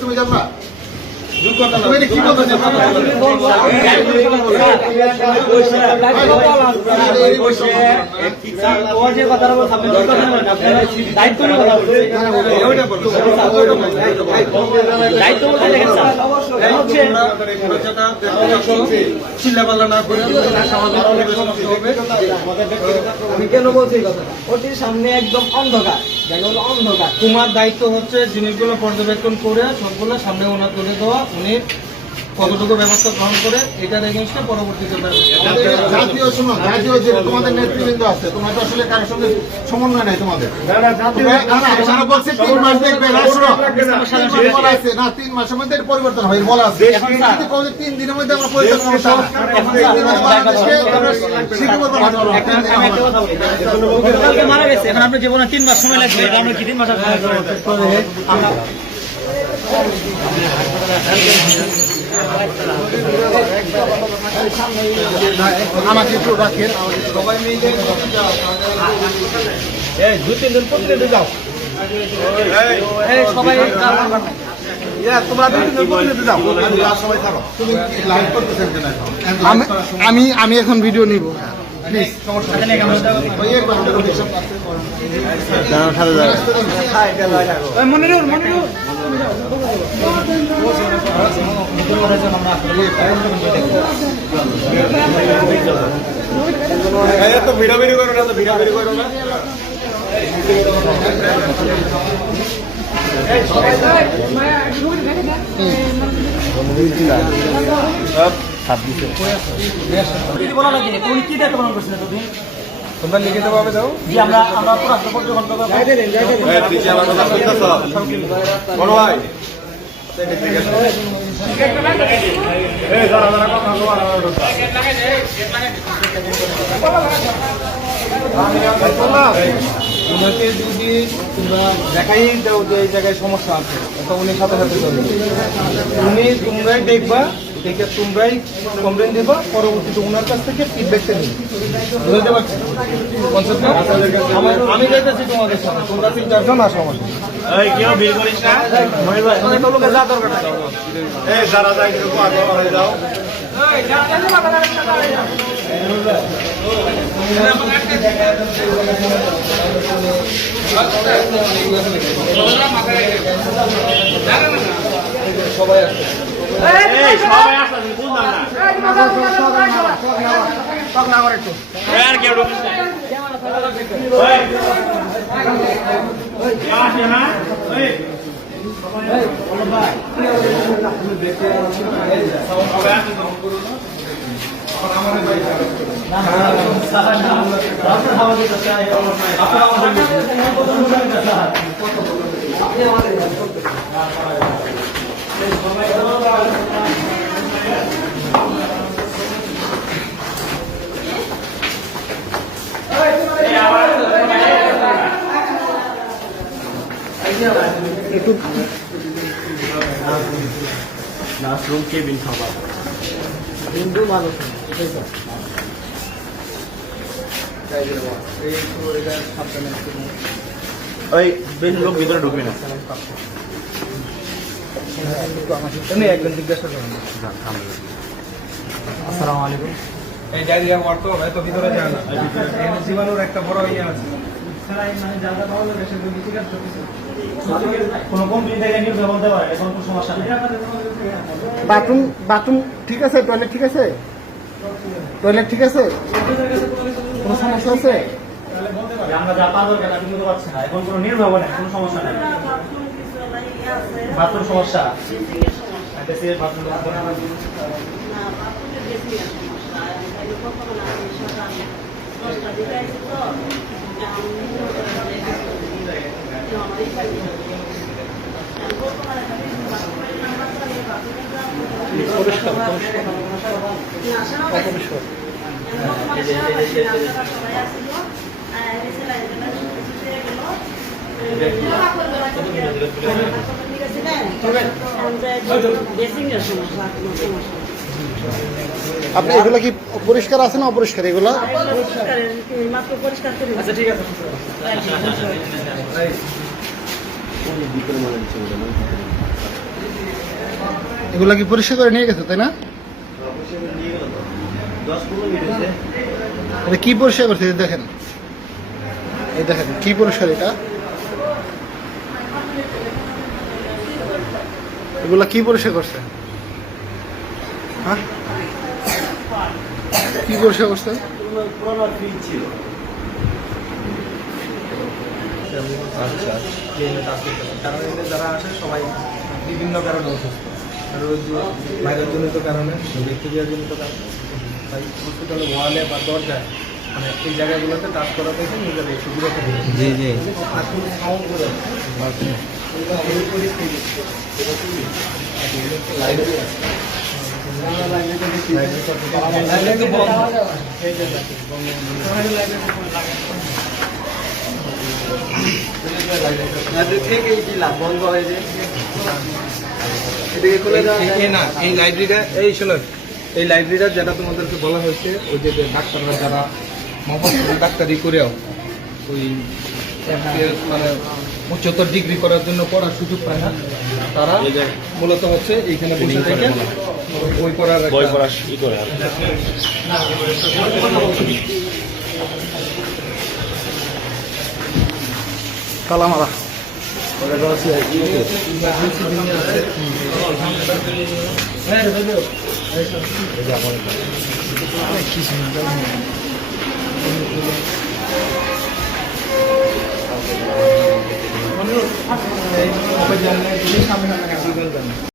তুমি যাবা চিল্লাপাল্লা না করে আমি কেন বলছি এই কথাটা? ওটির সামনে একদম অন্ধকার, অন্ধকার। তোমার দায়িত্ব হচ্ছে জিনিসগুলো পর্যবেক্ষণ করে সবগুলো সামনে ওনার তুলে দেওয়া, উনি কতটুকু ব্যবস্থা গ্রহণ করে এটার এগেইনস্টে পরবর্তীতে জাতীয় যে তোমাদের নেতৃবৃন্দ আছে, তোমরা তো আসলে কারোর সঙ্গে সমন্বয় নাই তোমাদের। বলছে 3 মাস দেখবে না, 3 মাসের মধ্যে পরিবর্তন হবে বলা আছে। 3 দিনের মধ্যে আমরা পরিবর্তন মারা গেছে, এখন আপনি জীবনে 3 মাস সময় লাগবে, এটা আমরা কি 3 মাস আমাকে একটু রাখেন, সবাই মিলে দু তিনজন প্রতিনিধি যাও, সবাই তোমরা প্রতিনিধি যাও, সবাই থাকো। তুমি লাইভ করতেছেন কেন? আমি এখন ভিডিও নিব, প্লিজ। ভিড়াভিড়ি করো না, ভিড়াভিড়ি করো না। তোমরা লিখিত ভাবে দাও, আমরা পর্যবেক্ষণ বড় ভাই ওনাকে যদি তোমরা দেখাই দাও যে এই জায়গায় সমস্যা আছে, তো উনি সাথে সাথে চলবে। তোমরাই দেখবা, দেখে তোমরাই কমপ্লেন দিবা, পরবর্তীতে ওনার কাছ থেকে ফিডব্যাকটা নিবে। বুঝতে পারছি আমি যাইতেছি তোমাদের সাথে, তোমরা 3-4 জন আসো আমার যারা যায় যাও। সবাই আসছে, নার্সরুম কেবিন খাবার হিন্দু মানুষ ওই বেশি লোক ভিতরে ঢুকবি না। একজন জিজ্ঞাসা করেন। আসসালামু আলাইকুম। এই জায়গা ওয়ার্ড তো এত ভিতরে যায় না, জীবাণুর একটা বড় ইয়ে আছে। কোনো কোম্পানি থেকে নিউজ বলতে পারে, এখন কোনো সমস্যা নেই। বাথরুম ঠিক আছে, টয়লেট ঠিক আছে, টয়লেট ঠিক আছে, কোনো সমস্যা আছে? আমরা যা পারবো সেটা কিন্তু পারছি না, এখন কোনো নির্ভর নেই, কোনো সমস্যা নেই। বাথরুম সমস্যা, আপনি এগুলো কি পরিষ্কার আছে না অপরিষ্কার এগুলো? মাত্র পরিষ্কার করে আচ্ছা ঠিক আছে এগুলো কি পরিষ্কার করে নিয়ে গেছে তাই না? এটা কি পরিষ্কার করছে এই দেখেন, এই দেখেন কি পরিষ্কার এটা, এগুলা কি পরিষ্কার করছে? হ্যাঁ কি পরিষ্কার করছে? আচ্ছা কারণ এখানে যারা আসে সবাই বিভিন্ন কারণে অসুস্থ, আর ওই যে ভাইরাসজনিত কারণে, ব্যাকটেরিয়াজনিত কারণে, তাই হসপিটালে ওয়ালে বা দরজায় মানে এই জায়গাগুলোতে টাচ করা থেকে নিজের একটু বিরত থাকে। জি জি আর কোনো সাউন্ড করে বন্ধ হয়ে যায় এদিকে খুলে দেওয়া যায়। না এই লাইব্রেরিটা এই শোনো, এই লাইব্রেরিটা যেটা তোমাদেরকে বলা হয়েছে ওই যে ডাক্তাররা যারা মফস্বল ডাক্তারি করেও ওই মানে উচ্চতর ডিগ্রি করার জন্য পড়ার সুযোগ পায় না, তারা মূলত হচ্ছে এইখানে বসে থেকে বই পড়ার তালা মারা। সামনে